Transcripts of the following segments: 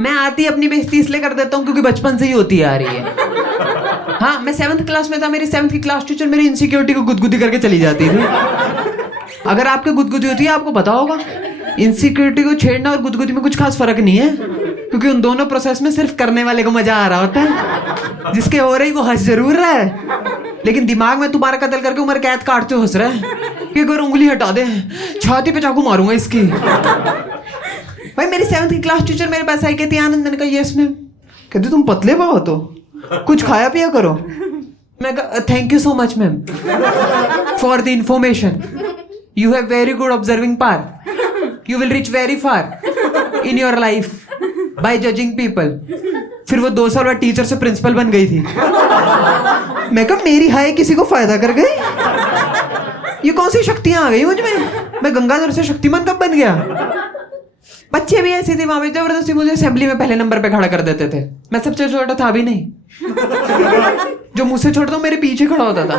मैं आती अपनी बेइज्जती इसलिए कर देता हूँ क्योंकि बचपन से ही होती आ रही है। हाँ, मैं 7th क्लास में था, मेरी 7th की क्लास टीचर मेरी इनसिक्योरिटी को गुदगुदी करके चली जाती थी। अगर आपके गुदगुदी होती है आपको पता होगा, इनसिक्योरिटी को छेड़ना और गुदगुदी में कुछ खास फर्क नहीं है, क्योंकि उन दोनों प्रोसेस में सिर्फ करने वाले को मजा आ रहा होता है, जिसके हो रही वो हंस जरूर रहा है, लेकिन दिमाग में तुम्हारा कत्ल करके उम्र कैद काटते हंस रहा है कि अगर उंगली हटा दे छाती पे चाकू मारूंगा इसकी। भाई मेरी 7th की क्लास टीचर मेरे पास आई, कहती आनंद, मैंने कहा यस मैम। कहती तुम पतले बहुत हो, कुछ खाया पिया करो। मैं कहा thank you so much ma'am for the information, you have very good observing power, you will reach very far in your life by judging people. फिर वो 2 साल बाद टीचर से प्रिंसिपल बन गई थी। मैं कहा मेरी हाय किसी को फायदा कर गई, ये कौन सी शक्तियां आ गई मुझ में, मैं गंगाधर से शक्तिमान कब बन गया। बच्चे भी ऐसे थे वहां पे, जबरदस्ती मुझे असेंबली में पहले नंबर पे खड़ा कर देते थे। मैं सबसे छोटा था भी नहीं, जो मुझसे छोटा था मेरे पीछे खड़ा होता था,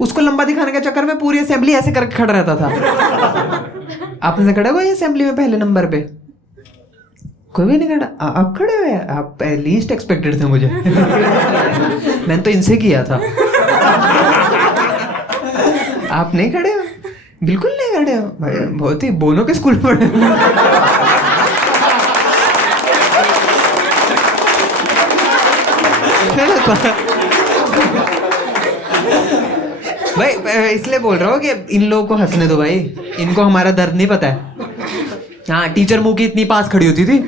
उसको लंबा दिखाने के चक्कर में पूरी असेंबली ऐसे करके खड़ा रहता था। आपने खड़ा हुआ असेंबली में पहले नंबर पे? कोई भी नहीं खड़ा। आप खड़े हुए, आप लीस्ट एक्सपेक्टेड थे मुझे। मैंने तो इनसे किया था। आप नहीं खड़े हो, बिल्कुल नहीं खड़े हो भाई, बहुत ही बोनो के स्कूल पढ़े। भाई इसलिए बोल रहा हूँ कि इन लोगों को हंसने दो भाई, इनको हमारा दर्द नहीं पता है। हाँ, टीचर मुंह की इतनी पास खड़ी होती थी,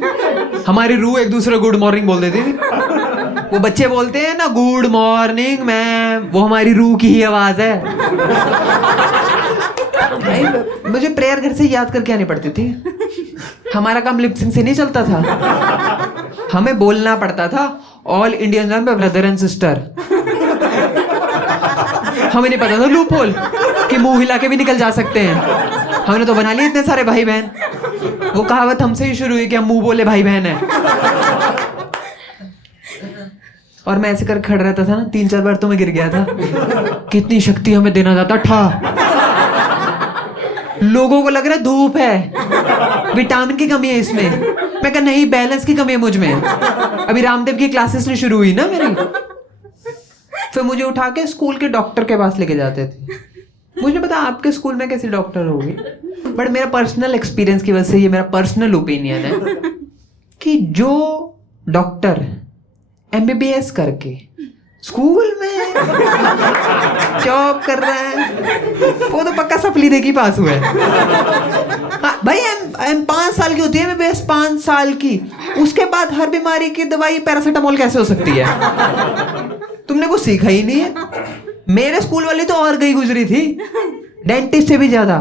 हमारी रूह एक दूसरे गुड मॉर्निंग बोल देती थी। वो बच्चे बोलते हैं ना गुड मॉर्निंग मैम, वो हमारी रूह की ही आवाज है। भाई मुझे प्रेयर घर से याद करके आनी पड़ती थी, हमारा काम लिपसिंग से नहीं चलता था, हमें बोलना पड़ता था all Indians are my brother and sister. हमें नहीं पता था लूप होल कि मुंह हिला के भी निकल जा सकते हैं, हमने तो बना लिए इतने सारे भाई बहन। वो कहावत हमसे ही शुरू हुई कि हम मुंह बोले भाई बहन है। और मैं ऐसे कर खड़ा रहता था ना, 3-4 बार तो मैं गिर गया था। कितनी शक्ति हमें देना जाता था। लोगों को लग रहा है धूप है, विटामिन की कमी है इसमें। मैं कहा नहीं, बैलेंस की कमी है मुझ में। अभी रामदेव की क्लासेस नहीं शुरू हुई ना मेरी, फिर मुझे उठा के स्कूल के डॉक्टर के पास लेके जाते थे। मुझे पता आपके स्कूल में कैसे डॉक्टर होगी, बट मेरा पर्सनल एक्सपीरियंस की वजह से ये मेरा पर्सनल ओपिनियन है कि जो डॉक्टर MBBS करके स्कूल में जॉब कर रहा है वो तो पक्का सपली दे की पास हुआ है। हाँ, भाई एम 5 साल की होती है MBBS, 5 साल की। उसके बाद हर बीमारी की दवाई पैरासिटामोल कैसे हो सकती है? तुमने कुछ सीखा ही नहीं है। मेरे स्कूल वाली तो और गई गुजरी थी, डेंटिस्ट से भी ज्यादा।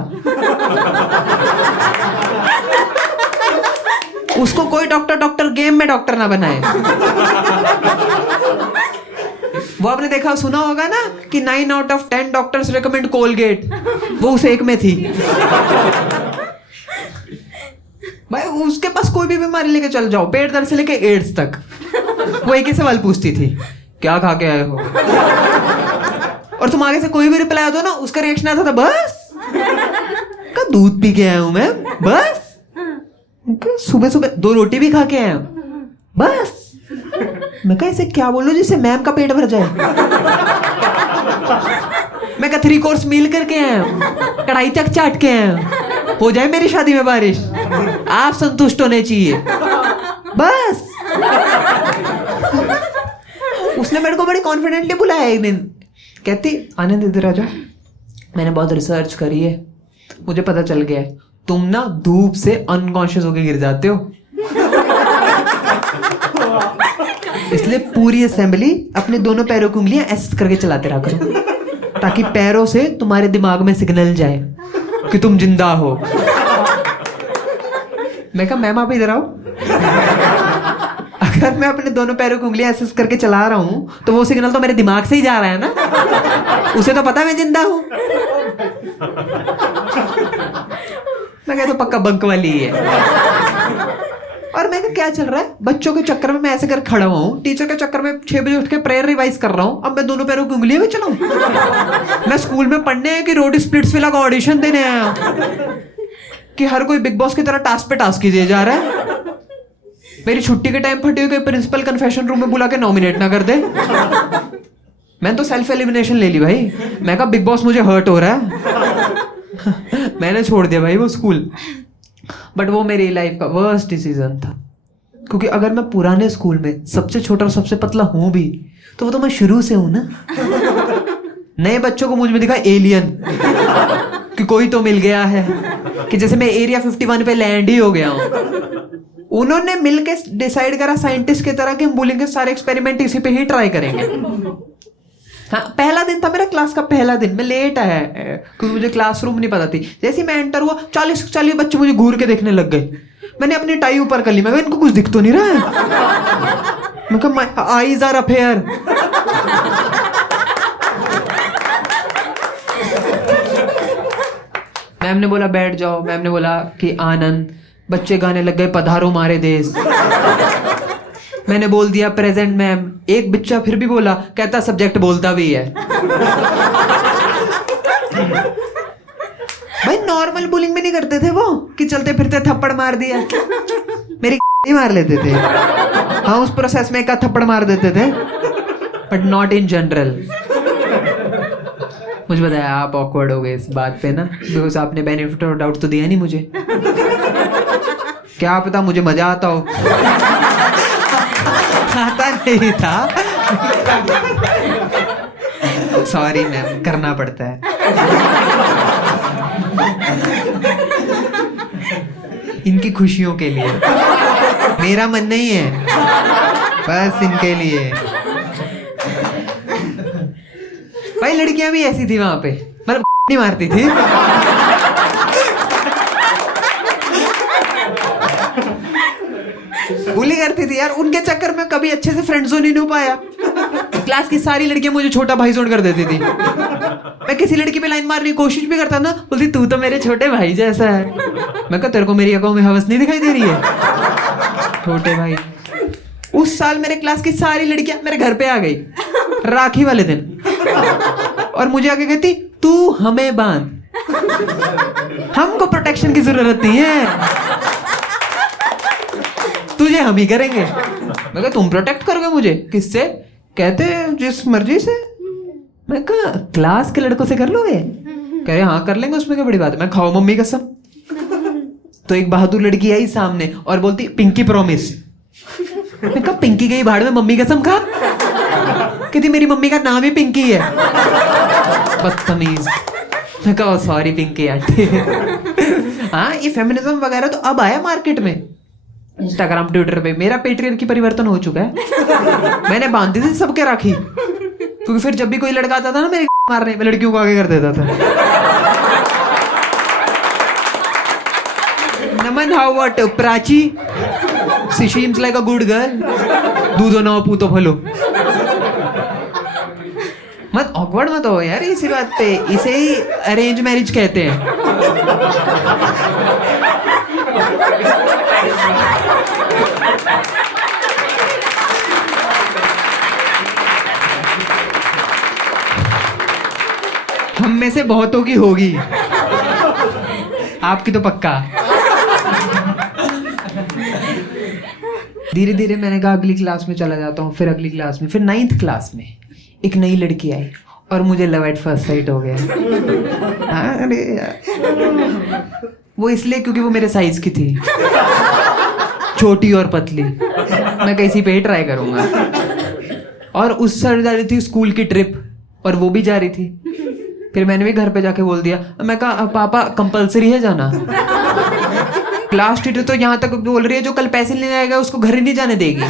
उसको कोई डॉक्टर गेम में डॉक्टर ना बनाए। वो आपने देखा सुना होगा ना कि 9 out of 10 doctors recommend Colgate, वो उस एक में थी। भाई उसके पास कोई भी बीमारी लेके चल जाओ, पेट दर्द से लेके एड्स तक, वो एक ही सवाल पूछती थी, क्या खा के आए हो? और तुम आगे से कोई भी रिप्लाई आता ना, उसका रिएक्शन आता था बस का दूध पी के आया हूं मैं, बस सुबह सुबह 2 रोटी भी खा के आया हूं, बस। मैं कहा इसे क्या बोलो जिससे मैम का पेट भर जाए? मैं कहा 3 कोर्स मील करके आया हूं, कढ़ाई तक चाट के आया हूं, हो जाए मेरी शादी में बारिश, आप संतुष्ट होने चाहिए, बस। उसने मेरे को बड़ी कॉन्फिडेंटली बुलाया एक दिन, कहती आनंद इधर आ जा, मैंने बहुत रिसर्च करी है, मुझे पता चल गया है तुम ना धूप से अनकॉन्शियस होके गिर जाते हो, इसलिए पूरी असेंबली अपने दोनों पैरों की उंगलियां ऐसे करके चलाते रहा करो, ताकि पैरों से तुम्हारे दिमाग में सिग्नल जाए कि तुम जिंदा हो। मैं कहा मैम आप इधर आओ, अगर मैं अपने दोनों पैरों की उंगलियां ऐसे करके चला रहा हूं तो वो सिग्नल तो मेरे दिमाग से ही जा रहा है ना, उसे तो पता है मैं जिंदा हूं। मैं कहता पक्का बंक वाली है। और मैं क्या चल रहा है, बच्चों के चक्कर में मैं ऐसे कर खड़ा हुआ हूँ, टीचर के चक्कर में 6 बजे उठ के प्रेयर रिवाइज कर रहा हूँ, अब मैं दोनों पैरों की उंगलियां भी चलाऊं? मैं स्कूल में पढ़ने है कि रोड स्प्लिट्स विला का ऑडिशन देने आया कि हर कोई बिग बॉस की तरह टास्क पे टास्क कीजिए जा रहा है? मेरी छुट्टी के टाइम फटी हुई कोई प्रिंसिपल कन्फेशन रूम में बुला के नॉमिनेट ना कर दे। मैंने तो सेल्फ एलिमिनेशन ले ली भाई। मैं कहा बिग बॉस मुझे हर्ट हो रहा है। मैंने छोड़ दिया भाई वो स्कूल। बट वो मेरी लाइफ का वर्स्ट डिसीजन था, क्योंकि अगर मैं पुराने स्कूल में सबसे छोटा और सबसे पतला हूं भी तो वो तो मैं शुरू से हूं ना। नए बच्चों को मुझ में दिखा एलियन कि कोई तो मिल गया है, कि जैसे मैं एरिया 51 पे लैंड ही हो गया हूं। उन्होंने मिलके डिसाइड करा साइंटिस्ट की तरह कि हम बोलेंगे सारे एक्सपेरिमेंट इसी पे ही ट्राई करेंगे। हाँ, पहला दिन था मेरा क्लास का, पहला दिन मैं लेट आया क्योंकि मुझे क्लासरूम नहीं पता थी। जैसे ही मैं एंटर हुआ 40 बच्चे मुझे घूर के देखने लग गए। मैंने अपनी टाई ऊपर कर ली। मैं कहा इनको कुछ दिख तो नहीं रहा है। मैं कहा my eyes are affair. Ma'am ने बोला बैठ जाओ। मैम ने बोला कि आनंद। बच्चे गाने लग गए पधारो मारे देश। मैंने बोल दिया प्रेजेंट मैम। एक बच्चा फिर भी बोला, कहता सब्जेक्ट बोलता भी है। भाई नॉर्मल बुलिंग में नहीं करते थे वो कि चलते फिरते थप्पड़ मार दिया। मेरी ही मार लेते थे। हाँ, उस प्रोसेस में एक थप्पड़ मार देते थे, बट नॉट इन जनरल। मुझे बताया आप ऑकवर्ड हो गए इस बात पे ना, बिकॉज आपने बेनिफिट ऑफ डाउट तो दिया नहीं मुझे। क्या पता मुझे मजा आता हो। आता नहीं था। सॉरी मैम, करना पड़ता है। इनकी खुशियों के लिए, मेरा मन नहीं है, बस इनके लिए। भाई लड़कियां भी ऐसी थी वहां पे, मतलब नहीं मारती थी। बुली करती थी यार। उनके चक्कर में कभी अच्छे से फ्रेंड जोन ही नहीं हो पाया। क्लास की सारी लड़कियां मुझे छोटा भाई जोन कर देती थी। मैं किसी लड़की पे लाइन मारने की कोशिश भी करता ना, बोलती तू तो मेरे छोटे भाई जैसा है। मैं कहा तेरे को मेरी आंखों में हवस नहीं दिखाई दे रही है, छोटे भाई। उस साल मेरे क्लास की सारी लड़कियां मेरे घर पे आ गई राखी वाले दिन, और मुझे आगे कहती तू हमें बांध, हमको प्रोटेक्शन की जरूरत नहीं है, तुझे हम ही करेंगे। मैं कहा तुम प्रोटेक्ट करोगे मुझे? किससे? कहते जिस मर्जी से। मैं कहा क्लास के लड़कों से कर लोगे? कह रहे हाँ कर लेंगे, उसमें क्या बड़ी बात है। मैं खाओ मम्मी कसम। तो एक बहादुर लड़की आई सामने और बोलती पिंकी प्रॉमिस। मैं कहा पिंकी गई भाड़ में, मम्मी कसम खा। कहती मेरी मम्मी का नाम ही पिंकी है। बदतमीज। मैं कहा सॉरी पिंकी आंटी। हाँ, ये फेमिनिज्म वगैरह तो अब आया मार्केट में। इंस्टाग्राम ट्विटर पे मेरा पेट्रियर्की परिवर्तन हो चुका है। मैंने बांधी थी सबके राखी, क्योंकि फिर जब भी कोई लड़का आता था ना मेरे मारने, मैं लड़कियों को आगे कर देता था। Naman how what Prachi, she seems like a good girl, दूधो ना पूतो फलो। मत ऑकवर्ड मत हो यार इसी बात पे। इसे ही अरेंज मैरिज कहते हैं। हम में से बहुतों की होगी, आपकी तो पक्का। धीरे धीरे मैंने कहा अगली क्लास में चला जाता हूँ, फिर अगली क्लास में, फिर 9th क्लास में एक नई लड़की आई और मुझे लव एट फर्स्ट साइट हो गया। अरे यार, वो इसलिए क्योंकि वो मेरे साइज की थी, छोटी और पतली। मैं कैसी पे ही ट्राई करूंगा। और उस साल जा रही थी स्कूल की ट्रिप, और वो भी जा रही थी। फिर मैंने भी घर पे जाके बोल दिया। मैं कहा पापा कंपलसरी है जाना? क्लास टीचर तो यहाँ तक बोल रही है जो कल पैसे लेने आएगा उसको घर ही नहीं जाने देगी।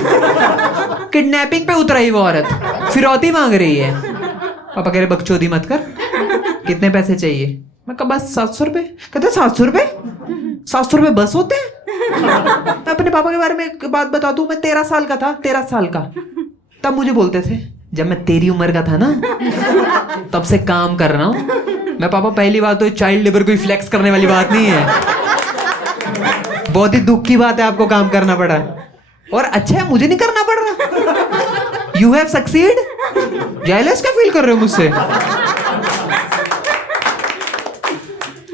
किडनैपिंग पे उतराई वो औरत, फिरौती मांग रही है। पापा कह रहे बकचोदी मत कर, कितने पैसे चाहिए? मैं कहा बस 700 रुपए। कहते 700 रुपए? 700 रुपए बस होते हैं? मैं अपने पापा के बारे में एक बात बता दूं, मैं 13 साल का था, 13 साल का। तब मुझे बोलते थे, जब मैं तेरी उम्र का था ना तब से काम कर रहा हूं मैं। पापा पहली बात तो चाइल्ड लेबर कोई फ्लेक्स करने वाली बात नहीं है, बहुत ही दुख की बात है आपको काम करना पड़ा। और अच्छा है मुझे नहीं करना पड़ रहा। You have succeed. जेलस क्या फील कर रहे हो मुझसे?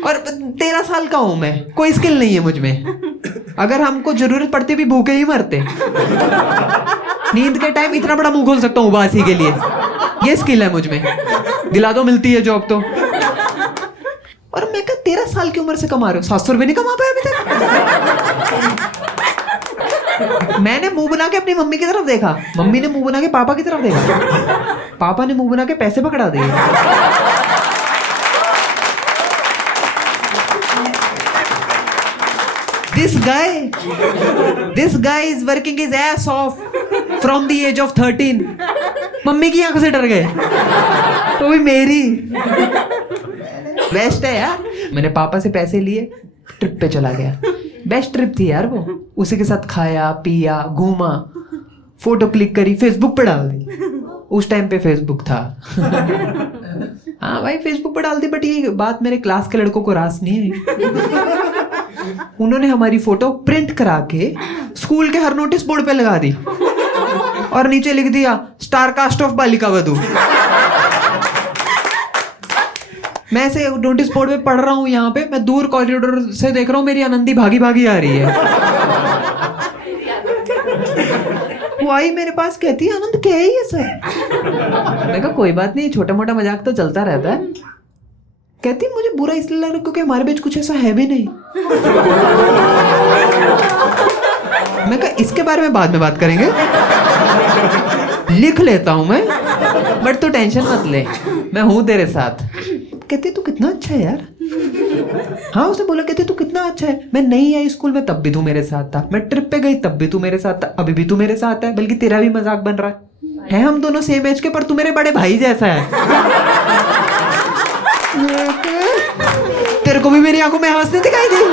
और 13 साल का हूं मैं, कोई स्किल नहीं है मुझ में। अगर हमको जरूरत पड़ती भी भूखे ही मरते। नींद के टाइम इतना बड़ा मुंह खोल सकता हूँ उबासी के लिए, ये स्किल है मुझ में। दिला दो, मिलती है जॉब तो। और मैं कहा 13 साल की उम्र से कमा रहे हो, 700 रुपए नहीं कमा पाए अभी तक। मैंने मुंह बना के अपनी मम्मी की तरफ देखा, मम्मी ने मुंह बना के पापा की तरफ देखा, पापा ने मुंह बना के पैसे पकड़ा दिए। This guy is working his ass off from the age of 13. Mummy की आंखों से डर गए, तो भी मेरी। बेस्ट है यार। मैंने पापा से पैसे लिए, ट्रिप पे चला गया। बेस्ट ट्रिप थी यार वो। उसी के साथ खाया पिया घूमा, फोटो क्लिक करी, फेसबुक पे डाल दी। उस टाइम पे फेसबुक था। हाँ भाई फेसबुक पे डाल दी, बट ये बात मेरे क्लास के लड़कों को रास नहीं है। उन्होंने हमारी फोटो प्रिंट करा के स्कूल के हर नोटिस बोर्ड पे लगा दी और नीचे लिख दिया star cast of Balika Vadhu. मैं ऐसे नोटिस बोर्ड पे पढ़ रहा हूँ, यहाँ पे मैं दूर कॉरिडोर से देख रहा हूँ, मेरी आनंदी भागी भागी आ रही है। वो आई मेरे पास, कहती है आनंद क्या है ये सर? मैं कहा कोई बात नहीं, छोटा मोटा मजाक तो चलता रहता है। कहती मुझे बुरा इसलिए लग रहा है क्योंकि हमारे बीच कुछ ऐसा है भी नहीं। मैं कहा इसके बारे में बाद में बात करेंगे, लिख लेता हूं मैं, बट तू टेंशन मत ले, मैं हूं तेरे साथ। कहती तू कितना अच्छा है यार। हाँ उसने बोला, कहती तू कितना अच्छा है, मैं नहीं आई स्कूल में तब भी तू मेरे साथ था, मैं ट्रिप पे गई तब भी तू मेरे साथ था, अभी भी तू मेरे साथ है, बल्कि तेरा भी मजाक बन रहा है हम दोनों सेम एज के, पर तू मेरे बड़े भाई जैसा है। तेरे को भी मेरी आंखों में हंस नहीं दिखाई दी?